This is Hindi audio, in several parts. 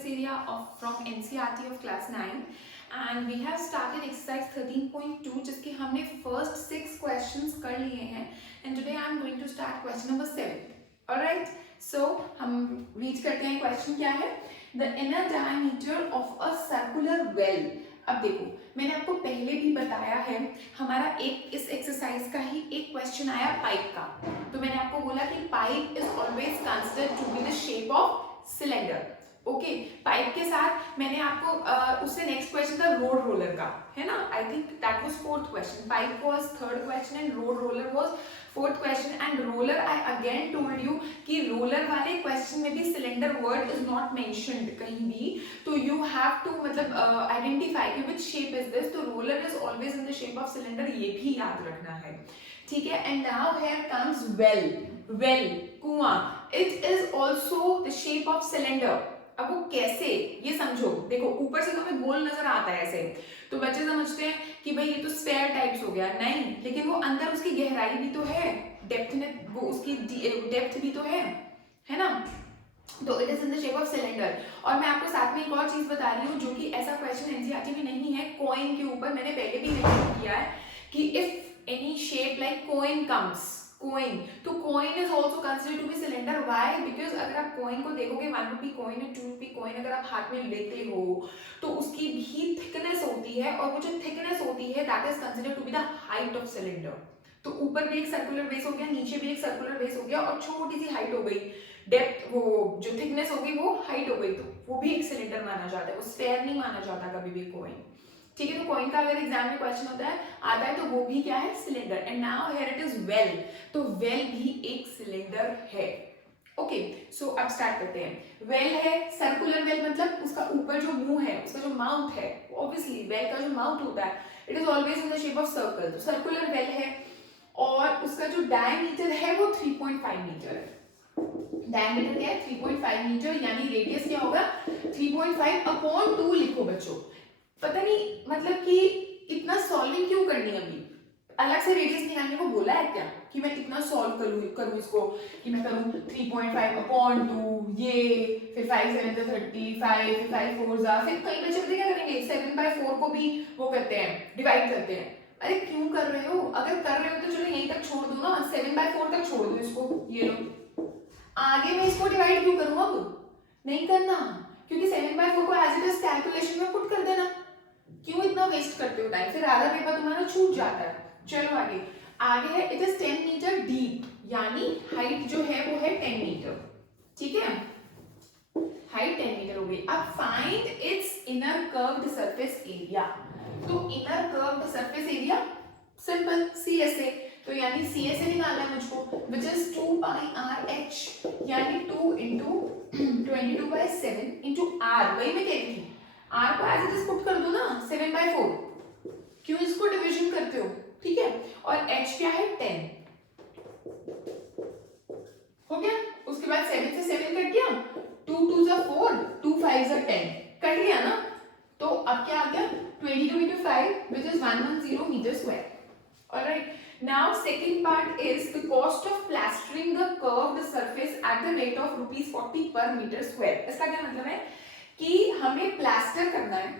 surface area from NCERT of class 9 and we have started exercise 13.2 जिसके हमने first 6 questions कर लिए हैं and today I am going to start question number 7. Alright, so हम reach करते हैं question क्या है? The inner diameter of a circular well. अब देखो मैंने आपको पहले भी बताया है, हमारा एक इस एक्सरसाइज का ही एक क्वेश्चन आया पाइप का, तो मैंने आपको बोला कि pipe is always considered to be the shape of cylinder. Okay, pipe के साथ मैंने आपको उससे नेक्स्ट क्वेश्चन था रोड रोलर का, है ना? I think that was fourth question, pipe was third question and road roller was fourth question. And roller I again told you कि रोलर वाले क्वेश्चन में भी cylinder word is not mentioned कहीं भी, तो यू हैव टू मतलब आइडेंटिफाई कि व्हिच शेप इज दिस. तो roller is always in the shape of cylinder, ये भी याद रखना है, ठीक है? And now here comes well. Well कुआं, it is also the shape of cylinder. अब वो कैसे, ये समझो. देखो ऊपर से तो हमें गोल नजर आता है ऐसे, तो बच्चे समझते हैं कि भाई ये तो स्फेयर टाइप्स हो गया. नहीं, लेकिन वो अंदर उसकी गहराई भी तो है, डेप्थ में वो उसकी डेप्थ भी तो है ना? तो it is in the shape of cylinder. और मैं आपको साथ में एक और चीज बता रही हूँ जो कि ऐसा क्वेश्चन एनसीईआरटी में नहीं है. कॉइन के ऊपर मैंने पहले भी मेंशन किया है कि if any shape like coin comes, coin, तो coin is also considered to be cylinder. Why? Because अगर आप कोइन को देखोगे, 1 रुपी कोइन और 2 रुपी कोइन अगर आप हाथ में लेते हो तो उसकी भी थिकनेस होती है, और वो जो थिकनेस होती है that is considered to be the height of cylinder. तो ऊपर भी एक सर्कुलर बेस हो गया, नीचे भी एक सर्कुलर बेस हो गया, और छोटी सी हाइट हो गई, डेप्थ वो जो थिकनेस होगी वो हाइट हो गई, तो वो भी एक सिलेंडर माना जाता है, वो स्फेयर नहीं माना जाता कभी भी कोइन, ठीक है? तो कॉइन का अगर एग्जाम में क्वेश्चन आता है तो वो भी क्या है? Cylinder. And now here it is well, तो वेल भी एक सिलेंडर है. ओके, सो अब स्टार्ट करते हैं. वेल है सर्कुलर वेल, मतलब उसका ऊपर जो मुंह है, उसका जो माउथ है, ऑब्वियसली वेल का जो माउथ होता है it is always in the shape of circle, तो सर्कुलर वेल है. और उसका जो डायमीटर है वो 3.5 मीटर है. डायमीटर क्या है? 3.5 मीटर, यानी रेडियस क्या होगा? 3.5/2 लिखो बच्चों. पता नहीं मतलब कि इतना सॉल्विंग क्यों करनी है? अभी अलग से रेडियस निकालने को बोला है क्या कि मैं इतना सॉल्व करूं इसको, कि मैं करूं 3.5/2 ये, फिर 5 7 35, फिर 5 4 फिर कई बच्चे पता क्या करेंगे, 7/4 को भी वो करते हैं, डिवाइड करते हैं. अरे क्यों कर रहे हो? अगर कर रहे हो तो चलो यहीं तक छोड़ दो ना, 7/4 तक छोड़ दो इसको, ये लो. आगे मैं इसको डिवाइड क्यों करूं? अब नहीं करना, क्योंकि 7/4 को एज इट इज कैलकुलेशन में पुट कर देना. क्यों इतना वेस्ट करते हो टाइम? फिर आधा पेपर तुम्हारा छूट जाता है. चलो आगे है इट इज 10 मीटर डीप, यानी हाइट जो है वो है 10 मीटर, ठीक है? हाइट 10 मीटर हो गई. अब find its inner curved surface area. तो inner curved surface area simple CSA, तो यानी CSA निकालना है मुझको, which is 2πRH, यानी 2 into 22/7 into R. वही मैं कह रही थी, R को एज इट इज पुट कर दो ना, 7/4. क्यों इसको डिवीजन करते हो? ठीक है. और H क्या है? 10 हो गया. उसके बाद 7 से 7 कट गया, 2 2 4, 2 5 10 कट गया ना. तो अब क्या आ गया? 22 into 5 which is 110 meter square. Alright. Now second part is the cost of plastering the curved surface at the rate of ₹40 per meter square. इसका क्या मतलब है कि हमें प्लास्टर करना है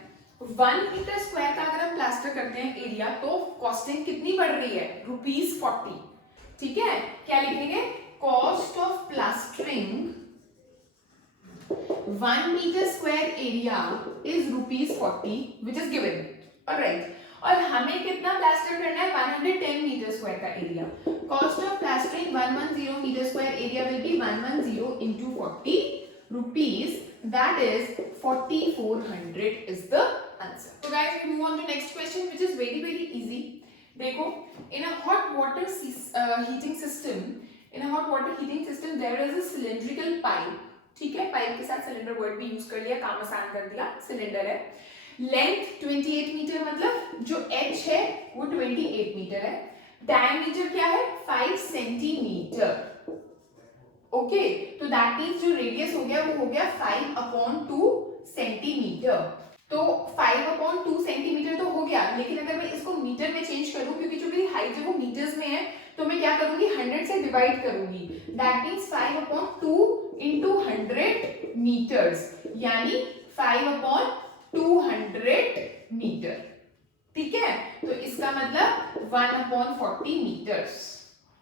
1 मीटर स्क्वायर का. अगर हम प्लास्टर करते हैं एरिया तो कॉस्टिंग कितनी बढ़ रही है? ₹40. ठीक है, क्या लिखेंगे? Cost of plastering 1 metre square area is ₹40 which is given. Alright. और हमें कितना प्लास्टर करना है? 110 मीटर स्क्वायर का area. Cost of plastering 110 metre square area will be 110 into 40 rupees. That is 4400 is the answer. So guys, we move on to next question, which is very easy. देखो, in a hot water heating system, there is a cylindrical pipe. ठीक है, पाइप के साथ सिलेंडर वर्ड भी यूज कर लिया, काम आसान कर दिया. सिलेंडर है, लेंथ 28 मीटर, मतलब जो H है वो 28 मीटर है. डायमीटर क्या है? 5 सेंटीमीटर. ओके, तो दैट मीन्स जो रेडियस हो गया वो हो गया 5/2 सेंटीमीटर. तो 5/2 सेंटीमीटर तो हो गया, लेकिन अगर मैं इसको मीटर में चेंज करूं, क्योंकि जो मेरी हाइट है वो मीटर्स में है, तो मैं क्या करूंगी? 100 से डिवाइड करूंगी. दैट मीन्स 5/2 into 100 meters, यानी 5/200 मीटर। ठीक है, तो इसका मतलब 1/40 मीटर्स।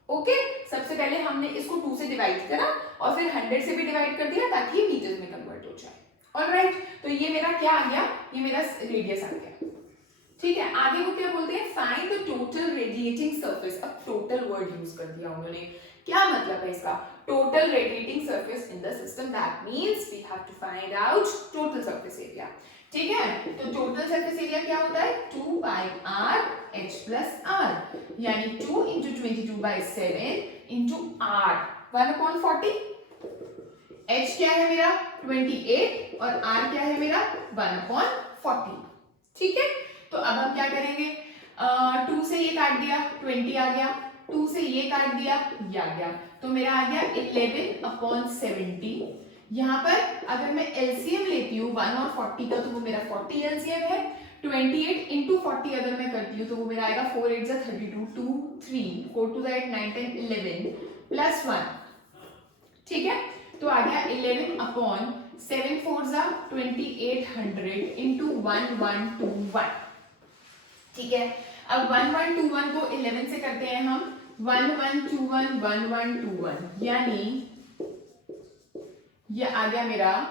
ओके, सबसे पहले हमने इसको 2 से डिवाइड करा और फिर 100 से भी डिवाइड कर दिया ताकि ये मीटर्स में कन्वर्ट हो जाए। ऑलराइट, तो ये मेरा क्या आ गया, ये मेरा रेडियस आ गया। ठीक है, आगे वो क्या बोलते हैं, find the total radiating surface. अब टोटल वर्ड यूज कर दिया उन्होंने, क्या मतलब है इसका, total radiating surface in the system, that means we have to find out total surface area. ठीक है, तो टोटल सरफेस एरिया क्या होता है, 2πr h plus r, यानी 2 into 22/7 into r 1/40। h क्या है मेरा 28 और r क्या है मेरा 1/40। ठीक है, तो अब हम क्या करेंगे, 2 से ये काट दिया 20 आ गया, 2 से ये काट दिया ये आ गया, तो मेरा आ गया 11/70। यहाँ पर अगर मैं एलसीएम लेती हूँ 1 और 40 का, तो वो मेरा 40 एलसीएम है। 28 into 40 अगर मैं करती हूँ तो वो मेरा आएगा 4 8 32, 2 3 4 2 8 9 10 11 प्लस 1। ठीक है, तो आ गया 11/7 4 2800 into 1121। ठीक है, अब 1121 को 11 से करते हैं हम, 1121 1121, यानी ये आ गया मेरा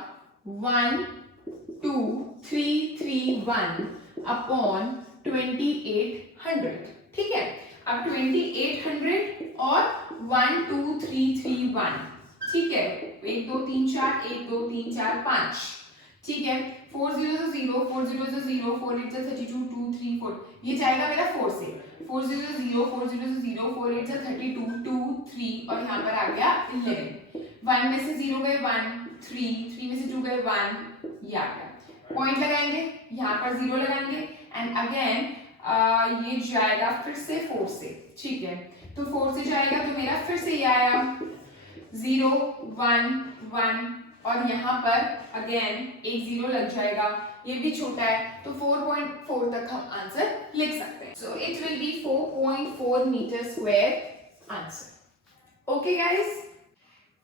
12331/2800। ठीक है, अब 2800 और 12331। ठीक है, 1 2 3 4 1 2 3 4 5। ठीक है, 4 0 0 4 0 0 4 8 32 2 3 4, ये जाएगा मेरा 4 से, 4 0 0 4 0 0 4 8 32 2 3 और यहाँ पर आ गया 11। 1 में से 0 गए 1, 3 में से 2 गए 1, ये आ गया। पॉइंट लगाएंगे, यहाँ पर 0 लगाएंगे एंड अगेन ये जाएगा फिर से 4 से। ठीक है, तो 4 से जाएगा तो मेरा फिर से ये आया 0 1 1 और यहाँ पर अगेन एक 0 लग जाएगा, ये भी छोटा है, तो 4.4 तक हम आंसर लिख सकते हैं। So it will be 4.4 metre square answer. Okay guys,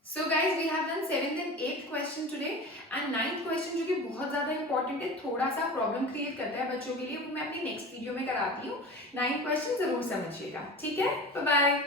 so guys we have done 7th and 8th question today and 9th question जो कि बहुत ज्यादा इंपॉर्टेंट है, थोड़ा सा प्रॉब्लम क्रिएट करता है बच्चों के लिए, वो मैं अपनी नेक्स्ट वीडियो में कराती हूँ। 9th क्वेश्चन जरूर समझिएगा। ठीक है, बाय बाय।